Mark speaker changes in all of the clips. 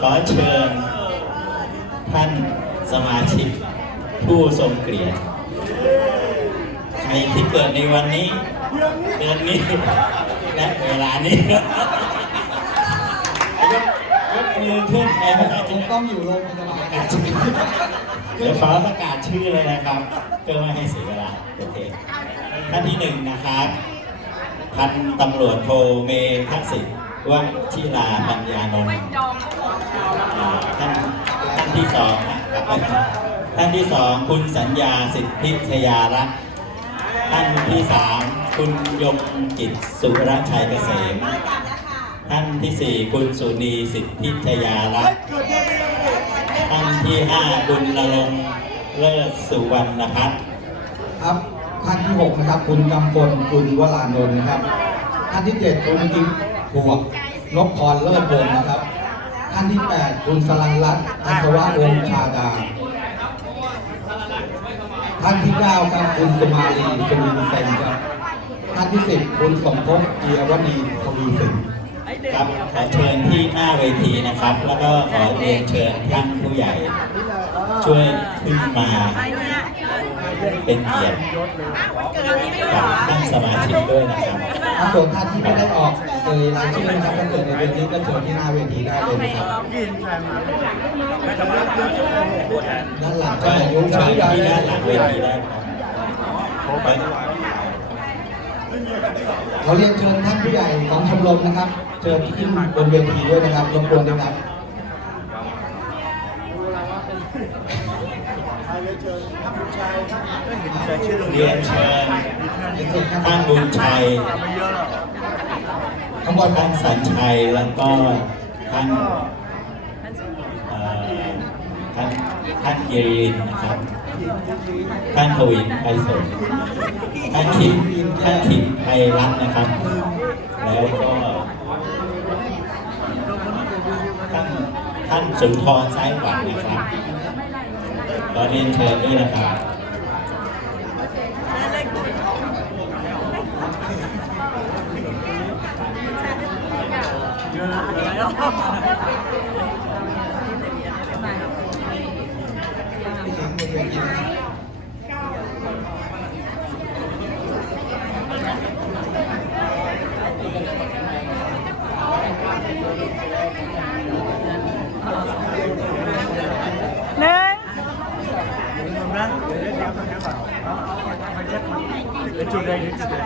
Speaker 1: ขอเชิญ ท่านสมาชิก ผู้ทรงเกียรติใครที่เกิดในวันนี้ เดือนนี้ และเวลานี้ยกยกมือขึ้นในพระราช
Speaker 2: ผมต้องอยู่โรงพยาบาล
Speaker 1: ประกาศชื่อเดี๋ยวขอประกาศชื่อเลยนะครับ เพื่อไม่ให้เสียเวลาโอเคท่านที่หนึ่งนะครับ พันตำรวจโทเมทักษิณวัชิราปัญญานนท์ท่านท่านที่สองนะครับท่านที่สองคุณสัญญาสิทธิชยารักษ์ท่านที่สามคุณยงกิจสุรชัยเกษมท่านที่สี่คุณสุนีสิทธิชยารักษ์ท่านที่ห้าคุณละลงเลิศสุวรรณพัฒน์
Speaker 2: ครับ ท่านที่หกนะครับ คุณกำพลคุณวรานนท์นะครับ ท่านที่เจ็ดคุณกิ๊กบวกนพพรเลิศวงศ์นะครับ ท่านที่แปดคุณสลันรัตน์อัศวะวงศ์ชาดา ท่านที่เก้าครับคุณสุมาลีสุวินเซนครับท่านที่สิบคุณสมภพเจียวดีทวีสิน
Speaker 1: ครับขอเชิญที่หน้าเวทีนะครับ แล้วก็ขอเรียนเชิญท่านผู้ใหญ่ ช่วยขึ้นมา เป็นเกียรติกับท่านสมาชิกด้วยนะครับ
Speaker 2: ถ้าส่วนท่านที่ไม่ได้ออกเอยรายชื่อนะครับถ้าเกิดในเดือนนี้ก็เชิญที่หน้าเวทีได้เลยนะครับด้านหลังก็
Speaker 1: ก็
Speaker 2: อายุ
Speaker 1: ชิญ
Speaker 2: ผู้ใหญ่
Speaker 1: ที่ด้านหลังเวทีได้ครับไป
Speaker 2: ขอเรียนเชิญท่านผู้ใหญ่ของชมรมนะครับ เชิญที่ขึ้นบนเวทีด้วยนะครับรบกวนนะครับ
Speaker 1: เรียนเชิญท่านบุญชัย
Speaker 2: ข้างบนค
Speaker 1: ท่านสัญชัยแล้วก็ท่านเอ่อท่านท่านเยรินนะครับ ท่านทวินไปสนท่านขิมท่านขิมไปรัตน์นะครับ แล้วก็ท่านท่านสุนทรซ้ายขวัญนะครับ ขอเรียนเชิญด้วยนะครับ
Speaker 3: หนึ่ง
Speaker 4: จุดใดจุดใด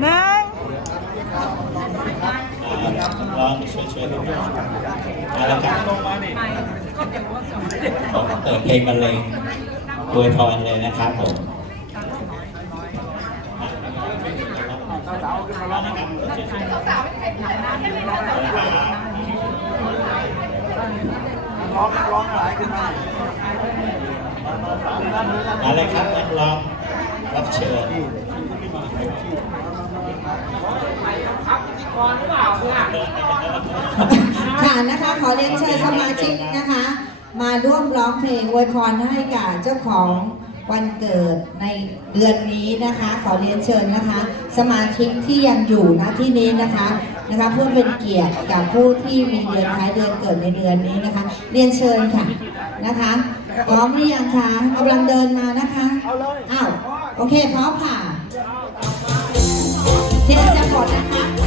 Speaker 3: หนึ่ง
Speaker 1: ลองช่วยช่วยๆดูเอาละครับเปิดเพลงบรรเลงอวยพรเลยนะครับผม อะไรครับนักร้องรับเชิญ
Speaker 5: ค่ะนะคะขอเรียนเชิญสมาชิกนะคะ มาร่วมร้องเพลงอวยพรให้กับเจ้าของ วันเกิดในเดือนนี้นะคะ ขอเรียนเชิญนะคะ สมาชิกที่ยังอยู่ณที่นี้นะคะนะคะเพื่อเป็นเกียรติกับผู้ที่มีเดือนท้ายเดือนเกิดในเดือนนี้นะคะ เรียนเชิญค่ะนะคะพร้อมหรือยังคะกำลังเดินมานะคะอ้าวโอเคพร้อมค่ะเชิญจะกดนะคะ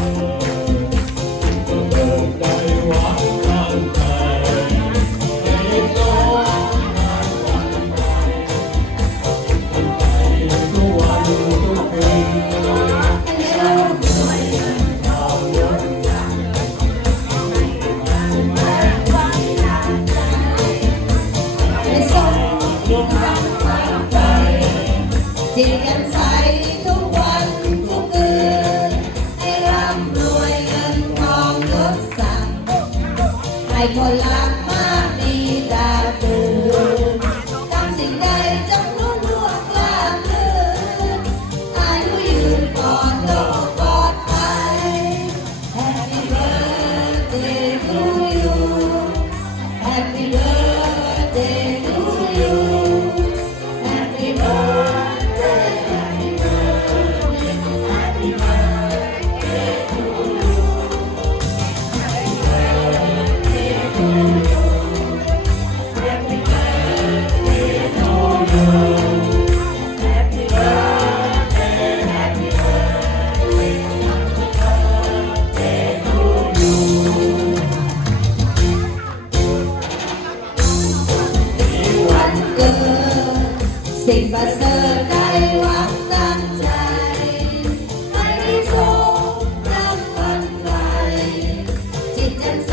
Speaker 5: I'm love.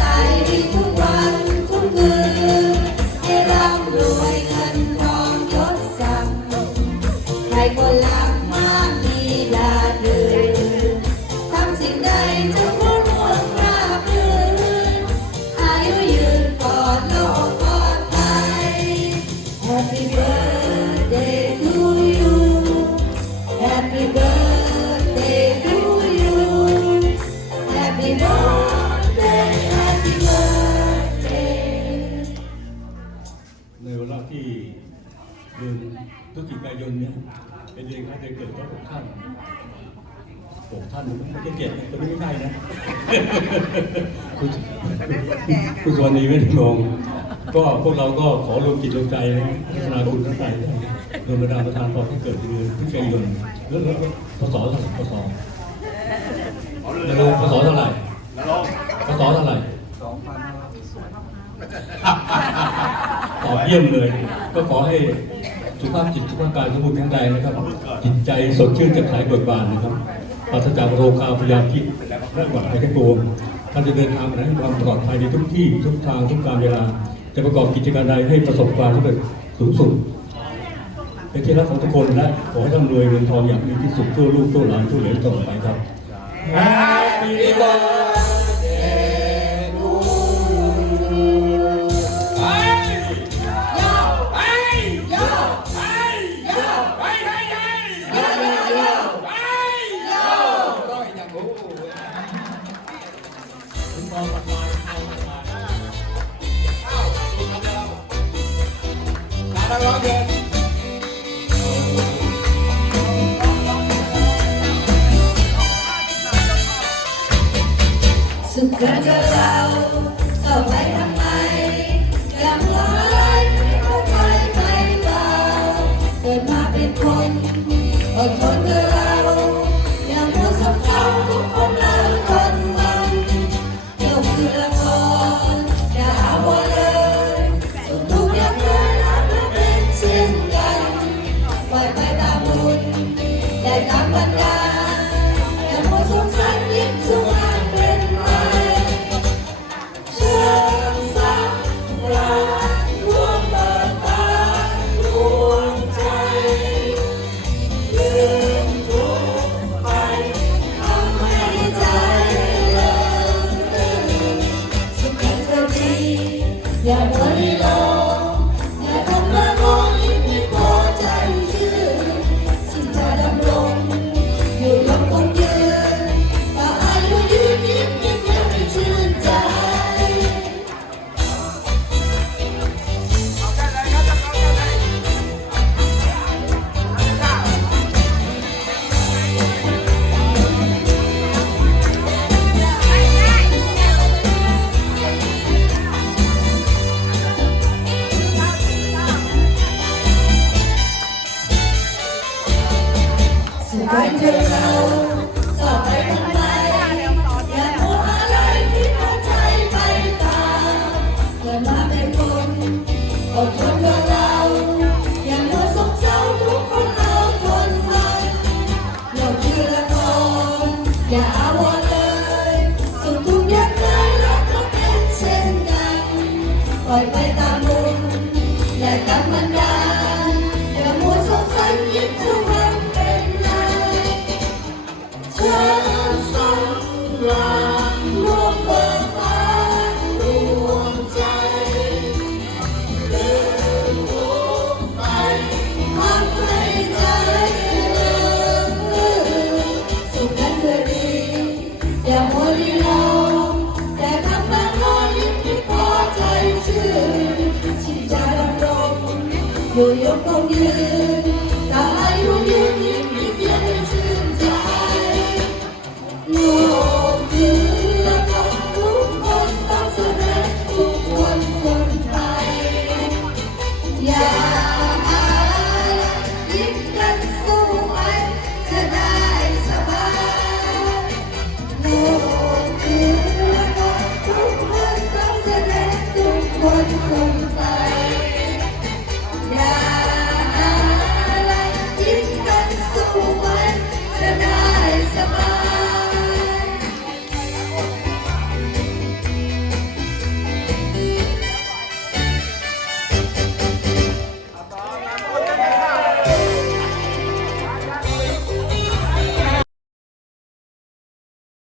Speaker 5: ใจทุกวันทุกคืนให้ร่ำรวยค่ะ
Speaker 4: ฤศจิกายนเนี่ยเป็นเดือนคล้ายเดือนเกิดของท่านหกท่านไม่ใช่เจ็ดนะตัวนี้ไม่ใช่นะคุณคุณสวัสดีเวทงศ์ก็พวกเราก็ขอรวมจิตรวมใจนะพัฒนาคุณทั้งใจโดยบรรดาประธานตอนที่เกิดเดือนพฤศจิกายนแล้วแล้วพศเท่าไหร่พศนรงค์พศเท่าไหร่พศเท่าไหร่ตอบเยี่ยมเลย ก็ขอให้ สุขภาพจิตสุขภาพกายสมบูรณ์แข็งแรงนะครับ จิตใจสดชื่นจะขายเบิกบานนะครับปราศจากโรคาพยาธิและหวัดภัยทั้งปวงท่านจะเดินทางไปไหนความปลอดภัยในทุกที่ทุกทางทุกการเวลา จะประกอบกิจการใดให้ประสบความสำเร็จสูงสุดเป็นที่รักของทุกคนและขอให้ร่ำรวยเงินทองอย่างมีที่สุดทั่วลูกทั่วหลานทั่วเหลนตลอดไปครับ Happy birthday
Speaker 5: Sugar อย่ามั